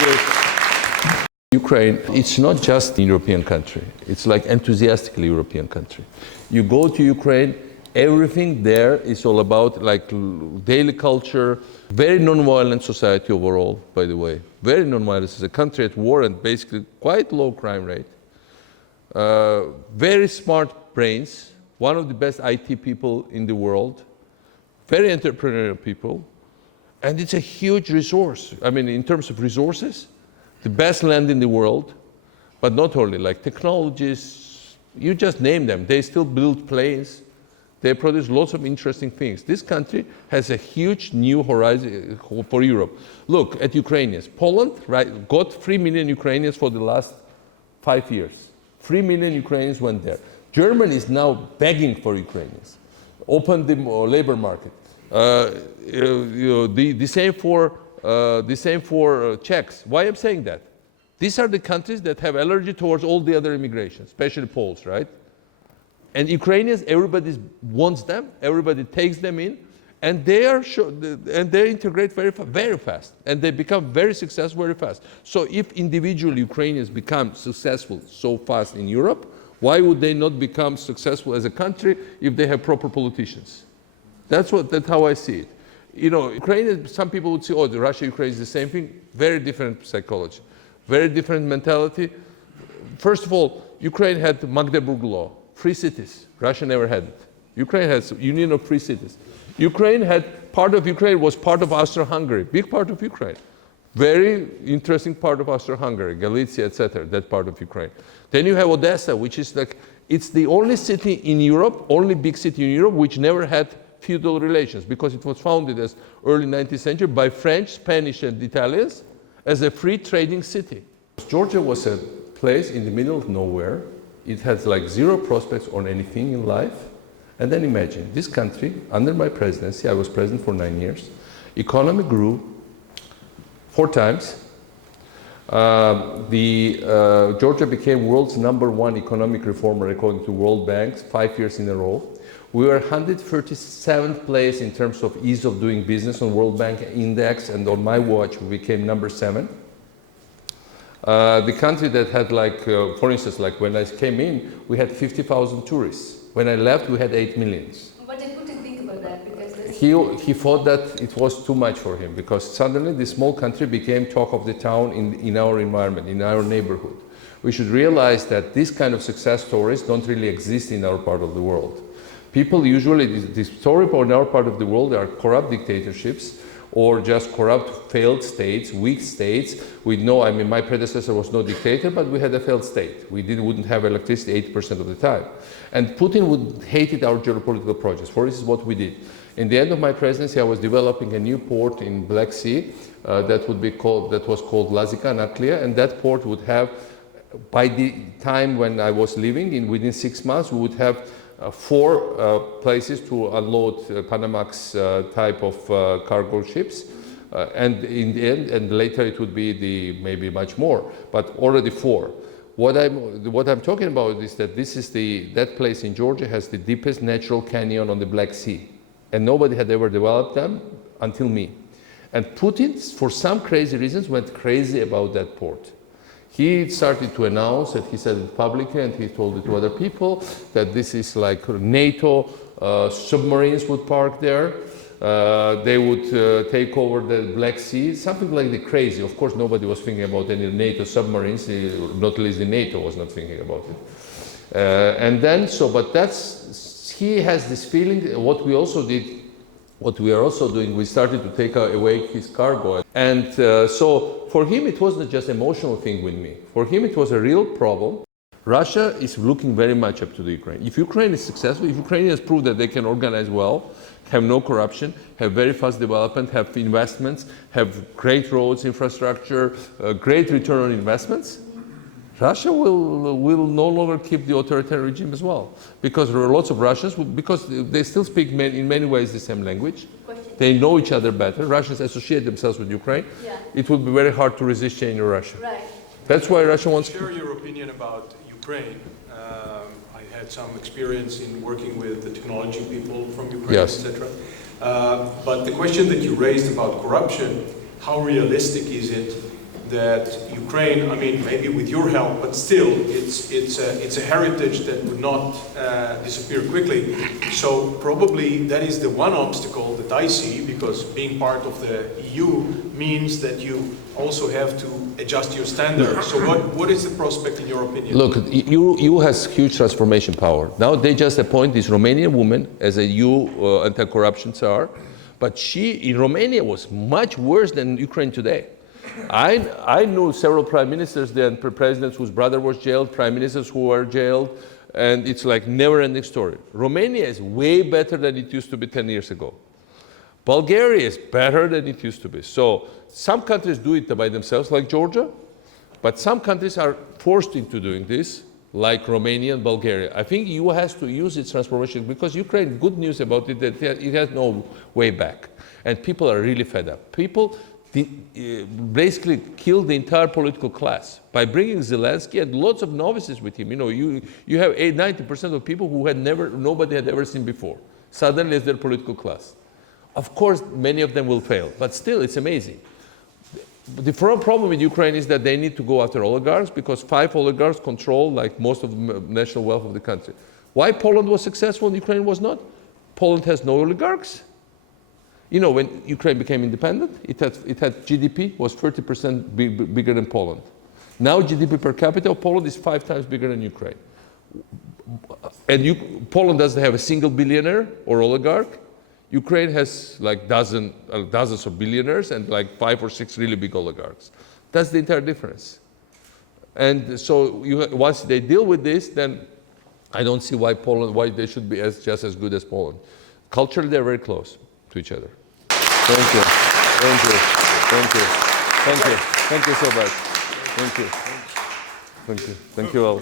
Yes. Ukraine, it's not just a European country. It's like enthusiastically European country. You go to Ukraine, everything there is all about like daily culture, very non-violent society overall, by the way. Very non-violent. It's a country at war and basically quite low crime rate. Very smart brains, one of the best IT people in the world, very entrepreneurial people, and it's a huge resource. I mean, in terms of resources, the best land in the world, but not only, like technologies, you just name them. They still build planes. They produce lots of interesting things. This country has a huge new horizon for Europe. Look at Ukrainians. Poland, right, got 3 million Ukrainians for the last 5 years. 3 million Ukrainians went there. Germany is now begging for Ukrainians. Open the labor market. The same for Czechs. Why I'm saying that? These are the countries that have allergy towards all the other immigration, especially Poles, right? And Ukrainians, everybody wants them, everybody takes them in, and they integrate very fast, and they become very successful very fast. So if individual Ukrainians become successful so fast in Europe, why would they not become successful as a country if they have proper politicians? That's how I see it. You know, Ukraine, some people would say, oh, Russia, Ukraine is the same thing. Very different psychology, very different mentality. First of all, Ukraine had Magdeburg Law, free cities. Russia never had it. Ukraine has Union of Free Cities. Ukraine had, part of Ukraine was part of Austro-Hungary, big part of Ukraine. Very interesting part of Austro-Hungary, Galicia, etc., that part of Ukraine. Then you have Odessa, which is like, it's the only city in Europe, only big city in Europe, which never had feudal relations, because it was founded as early 19th century by French, Spanish, and Italians as a free trading city. Georgia was a place in the middle of nowhere. It has like zero prospects on anything in life. And then imagine, this country, under my presidency, I was president for 9 years, economy grew 4 times. Georgia became world's #1 economic reformer according to World Bank 5 years in a row. We were 137th place in terms of ease of doing business on World Bank Index, and on my watch we became #7. The country that had like, for instance, like when I came in, we had 50,000 tourists. When I left, we had 8 million. What did Putin think about that? Because he thought that it was too much for him, because suddenly this small country became talk of the town in our environment, in our neighborhood. We should realize that this kind of success stories don't really exist in our part of the world. People usually, the story in our part of the world are corrupt dictatorships or just corrupt failed states, weak states. We know, I mean, my predecessor was no dictator, but we had a failed state. We wouldn't have electricity 80% of the time. And Putin hated our geopolitical projects. For instance, what we did. In the end of my presidency, I was developing a new port in Black Sea that was called Lazika, Anaklia, and that port would have, by the time when I was leaving, within 6 months, we would have 4 places to unload Panamax type of cargo ships, and in the end, and later it would be maybe much more, but already 4. What I'm talking about is that that place in Georgia has the deepest natural canyon on the Black Sea, and nobody had ever developed them until me. And Putin, for some crazy reasons, went crazy about that port. He started to announce that he said it publicly, and he told it to other people, that this is like NATO submarines would park there. They would take over the Black Sea, something like the crazy. Of course, nobody was thinking about any NATO submarines, not least the NATO was not thinking about it. And then, he has this feeling. What we are also doing, we started to take away his cargo. And so for him, it wasn't just an emotional thing with me. For him, it was a real problem. Russia is looking very much up to the Ukraine. If Ukraine is successful, if Ukrainians prove that they can organize well, have no corruption, have very fast development, have investments, have great roads, infrastructure, great return on investments, Russia will no longer keep the authoritarian regime as well. Because there are lots of Russians, because they still speak in many ways the same language. They know each other better. Russians associate themselves with Ukraine. Yeah. It would be very hard to resist change in Russia. Right. That's why Russia wants to... Share your opinion about Ukraine. I had some experience in working with the technology people from Ukraine, yes, etc. But the question that you raised about corruption, how realistic is it that Ukraine, I mean, maybe with your help, but still, it's a heritage that would not disappear quickly. So probably that is the one obstacle that I see, because being part of the EU means that you also have to adjust your standards. So what is the prospect in your opinion? Look, EU has huge transformation power. Now they just appoint this Romanian woman as a EU anti-corruption czar, but she in Romania was much worse than Ukraine today. I knew several prime ministers there and presidents whose brother was jailed, prime ministers who were jailed, and it's like never-ending story. Romania is way better than it used to be 10 years ago. Bulgaria is better than it used to be. So some countries do it by themselves, like Georgia, but some countries are forced into doing this, like Romania and Bulgaria. I think EU has to use its transformation, because Ukraine, good news about it, that it has no way back. And people are really fed up. People basically killed the entire political class by bringing Zelensky and lots of novices with him. You know, you have 90% of people who nobody had ever seen before. Suddenly it's their political class. Of course, many of them will fail, but still it's amazing. The problem with Ukraine is that they need to go after oligarchs, because 5 oligarchs control like most of the national wealth of the country. Why Poland was successful and Ukraine was not? Poland has no oligarchs. You know, when Ukraine became independent, it had GDP was 30% bigger than Poland. Now GDP per capita of Poland is 5 times bigger than Ukraine. And Poland doesn't have a single billionaire or oligarch. Ukraine has like dozens of billionaires and like 5 or 6 really big oligarchs. That's the entire difference. And so once they deal with this, then I don't see why they should be just as good as Poland. Culturally, they're very close to each other. Thank you. Thank you. Thank you. Thank you. Thank you so much. Thank you. Thank you. Thank you all.